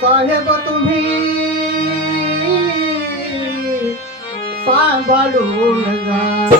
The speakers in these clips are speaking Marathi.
साहेब तुम्ही सांभाळून जा.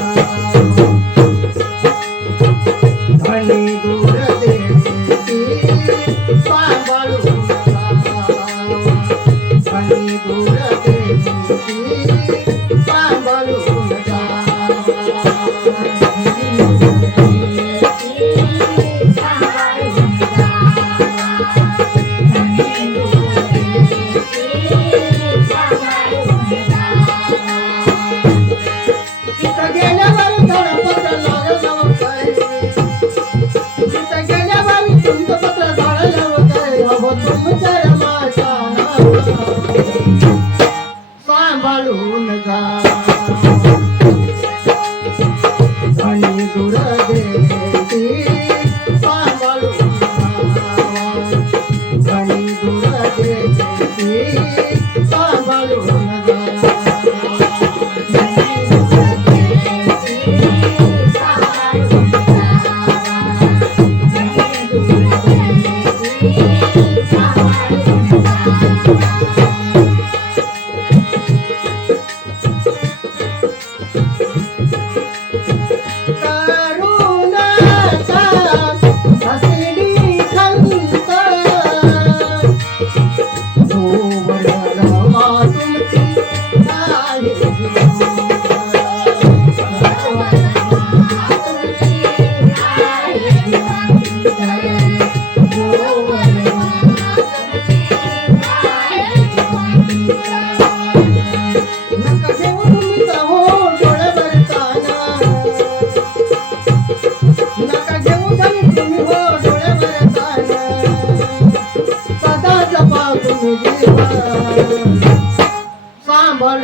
વાળું નગા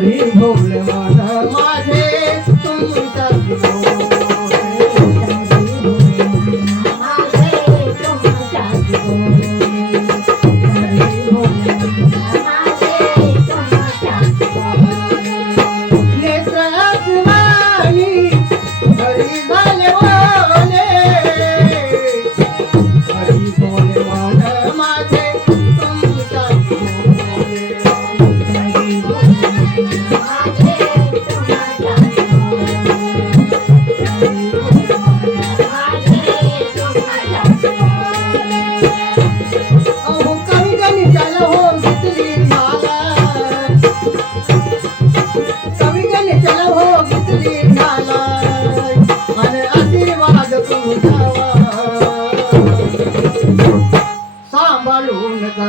হরি ভোলে মা పాంబలునగా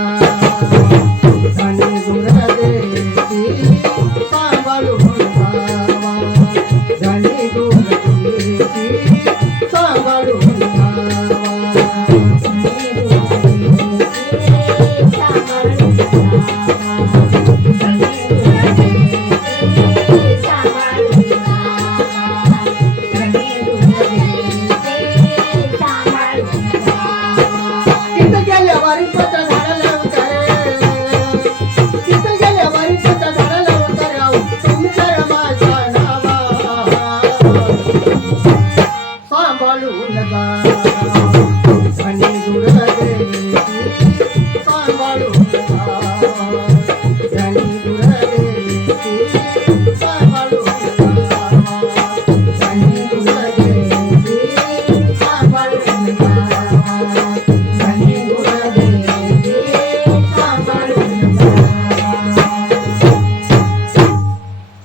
పాలు ఉండగా